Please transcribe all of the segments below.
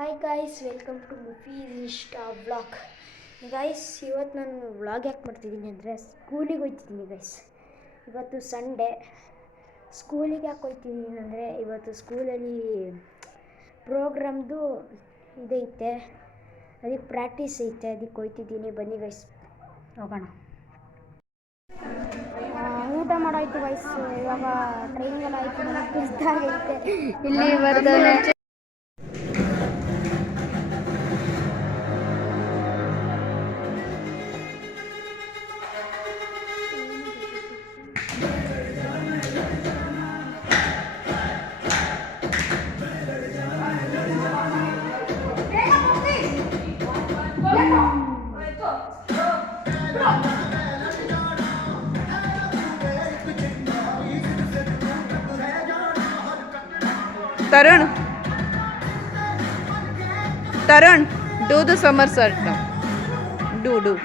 Hi guys, welcome to ಮುಫೀಸ್ ಇಷ್ಟ vlog. Guys, ಇವತ್ತು ನಾನು ವ್ಲಾಗ್ ಯಾಕೆ ಮಾಡ್ತಿದ್ದೀನಿ ಅಂದರೆ ಸ್ಕೂಲಿಗೆ ಹೋಗ್ತಿದ್ದೀನಿ ಗೈಸ್. ಇವತ್ತು ಸಂಡೇ. ಸ್ಕೂಲಿಗೆ ಯಾಕೆ ಹೋಗ್ತಿದ್ದೀನಿ ಅಂದರೆ ಇವತ್ತು ಸ್ಕೂಲಲ್ಲಿ ಪ್ರೋಗ್ರಾಮ್ದು ಇದೈತೆ, ಅದಕ್ಕೆ ಪ್ರಾಕ್ಟೀಸ್ ಐತೆ, ಅದಕ್ಕೆ ಹೋಗ್ತಿದ್ದೀನಿ. ಬನ್ನಿ ಗೈಸ್, ಹೋಗೋಣ. ಊಟ ಮಾಡೋಯ್ತು ಗೈಸ್. ಇವಾಗ ಟ್ರೈನಿಂಗ್ ಎಲ್ಲ ಆಯಿತು, ನನಗೆ ಇದಾಗೈತೆ ಇಲ್ಲಿ ಬರ್ತಾನೆ. Tarun, do the somersault now. Do.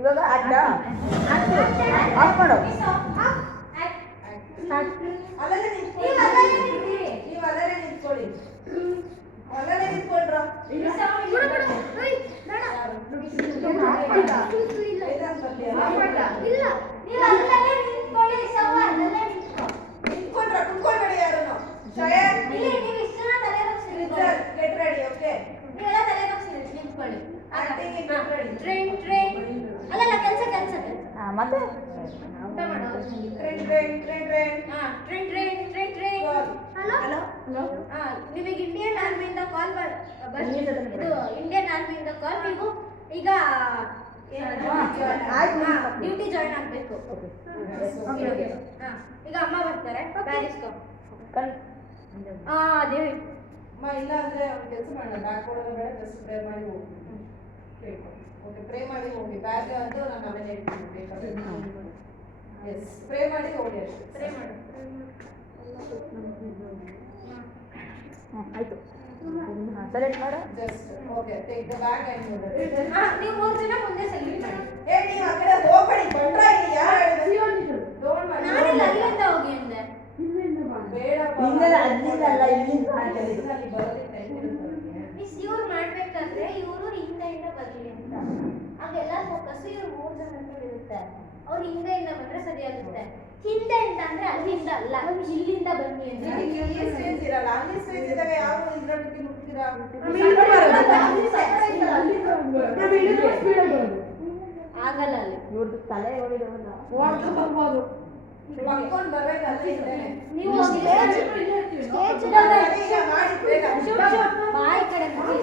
ಇವಾಗ ಅಡ್ಡ ಆಫ್ ಮಾಡು. ಅಲ್ಲೇ ನಿಂತ್ಕೊಳ್ಳಿ. ಅಲ್ಲೇ ನಿಂತ್ಕೊಳ್ರ. ಟ್ರೈನ್ ಟ್ರೈನ್ ಅಲ್ಲಲ್ಲ ಕೆಲಸ ಮತ್ತೆ ಊಟ ಮಾಡೋದು train train train train train train train train hello hello ನಿಮಗೆ ಇಂಡಿಯನ್ ಆರ್ಮಿಯಿಂದ ಕಾಲ್ ಇದು ಇಂಡಿಯನ್ ಆರ್ಮಿಯಿಂದ ಕಾಲ್ ನೀವು ಈಗ ಡ್ಯೂಟಿ ಜಾಯ್ನ್ ಆಗಬೇಕು. ಈಗ ಅಮ್ಮ ಬರ್ತಾರೆ ಬ್ಯಾರಿಸ್ಕೋ ಅದೇ ಇಲ್ಲ ಅಂದ್ರೆ ಅವ್ರು ಕೆಲಸ ಮಾಡಲ್ಲ ಬ್ಯಾಗ್ ಕೊಡೋದು ಬೇಡ ಜಸ್ಟ್ ಪ್ರೇ ಮಾಡಿ ಹೋಗಿ ಓಕೆ ಪ್ರೇ ಮಾಡಿ ಹೋಗಿ ಬ್ಯಾಗ್ ಅಂತೂ ನಾನು ಆಮೇಲೆ ಹೇಳ್ತೀನಿ ಬೇಕಾದ್ರೆ ಎಸ್ ಪ್ರೇ ಮಾಡಿ ಹೋಗಿ ಅಷ್ಟೇ ಪ್ರೇ ಮಾಡು ಆಯ್ತು ಸೆಲೆಕ್ಟ್ ಮಾಡು just okay take the bag and ನೀವು 3 ಜನ ಮುಂದೆ ಸೆಲ್ಯೂಟ್ ಮಾಡಿ. ನೀವು ಆ ಕಡೆ ಹೋಗ್ಬೇಡಿ ಬಂಡ್ರ ಇಲ್ಲಿ ಯಾರು ಹೇಳಿದ್ರು ಡೋಂಟ್ ಮಾಡಿ ನಾನಿಲ್ಲ ಅಲ್ಲಿಂದ ಹೋಗಿ ಅಂದೆ ಬೇಡ ಹಿಂದೆಲ್ಲ ಅಲ್ಲಿಂದಲ್ಲ ಇಲ್ಲಿಂದ ಅಲ್ಲಿ ಬರೋದೇ ಟೈಮ್ ಇರುತ್ತೆ ಮಿಸ್ ಇವ್ರು ಮಾಡ್ಬೇಕಾದ್ರೆ ಇವರು ಹಿಂದೆಯಿಂದ ಬರಲಿ ಅಂತ ಆಗೆಲ್ಲ ಫೋಕಸ್ ಇವ್ರು 3 ಜನ ಅಂತ ಇರುತ್ತೆ. ಅವ್ರು ಹಿಂದೆಯಿಂದ ಬಂದ್ರೆ ಸರಿಯಾಗುತ್ತೆ. ಹಿಂದೆಯಿಂದ ಅಂದ್ರೆ ಅಲ್ಲಿಂದ ಅಲ್ಲ ಇಲ್ಲಿಂದ ಬನ್ನಿ ಅಂತ ಇಲ್ಲಿ ಸ್ಟೇಜ್ ಇರಲ್ಲ ಅಲ್ಲಿ ಸ್ಟೇಜ್ ಇದ್ದಾಗ ಯಾವ ಇದ್ರಲ್ಲಿ ಮುಟ್ತೀರಾ ಆಗಲ್ಲ ಅಲ್ಲಿ ಇವ್ರದ್ದು ತಲೆ ಹೊಡಿದವಲ್ಲ ಬರ್ಬೋದು ಮಕ್ಕೊಂಡು ಬರ್ಬೇಕು ಅಲ್ಲಿ ನೀವು ಮಾಡಿ ಬೇಗ ಬಾಯಿ ಕಡೆ ಮಾಡಿ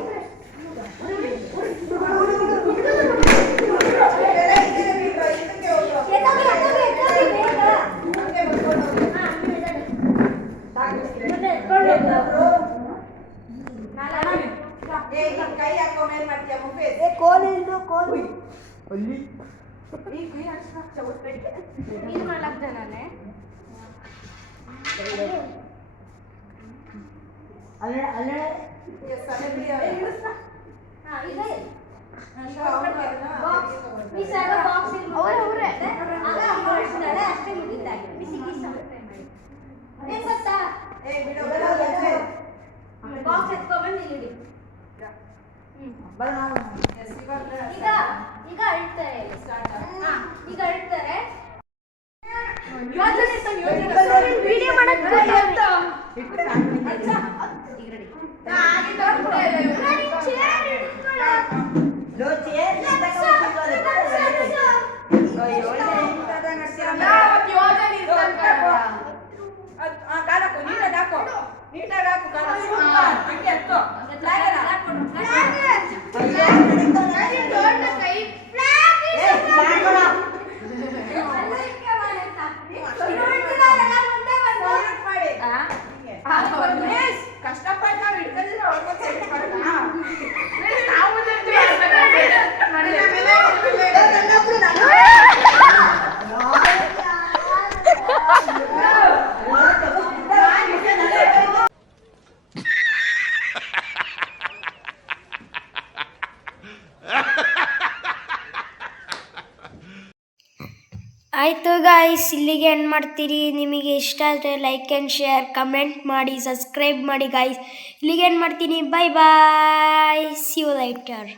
ಕೈ ಹಾಕೋ ಮೇಲ್ ಮಾಡ್ತೀಯ ಮುಫೇಸ್ ಕೋಲ್ ಅಲ್ಲಿ ಈ ಕೈ ಹಾಕ್ಸ ಚೌಟ್ಪೇಟೆ ಇದು 4 ಜನನೇ ಅಲ್ಲ ಅಲ್ಲ ಎಸ್ ಅಲ್ಲೇ ಇದೆ ಮಿಸ್ ಆಗ ಬಾಕ್ಸ್ ಇಲ್ಲಿ ಅವರೇ ಆಗ ಅಮ್ಮ ಹೊರಡ್ತಾಳೆ ಅಷ್ಟೇ ಮುಗಿತಾಗೆ ಮಿಸ್ ಏನ್ ಗೊತ್ತಾ ಬಿಡು ಬಾಕ್ಸ್ ಎತ್ಕೊಂಡ್ಬಂದು ಇಲ್ಲಿ ಈಗ ಈಗ ಅಳ್ತಾರೆ ಈಗ ಅಳ್ತಾರೆ ವಿಡಿಯೋ ನೀಟಾಗಿ ಹಾಕು ಹಂಗೆ ಎತ್ಕೋ ಕಷ್ಟಪಟ್ಟು ನಾವು ಹಿಡ್ಕೊಂಡಿದ್ರೆ ಆಯಿತು ಗಾಯ್ಸ್ ಇಲ್ಲಿಗೆ ಎಂಡ್ ಮಾಡ್ತೀರಿ. ನಿಮಗೆ ಇಷ್ಟ ಆದರೆ ಲೈಕ್ ಆ್ಯಂಡ್ ಶೇರ್ ಕಮೆಂಟ್ ಮಾಡಿ ಸಬ್ಸ್ಕ್ರೈಬ್ ಮಾಡಿ ಗಾಯ್ಸ್. ಇಲ್ಲಿಗೆ ಎಂಡ್ ಮಾಡ್ತೀನಿ. Bye bye see you lighter.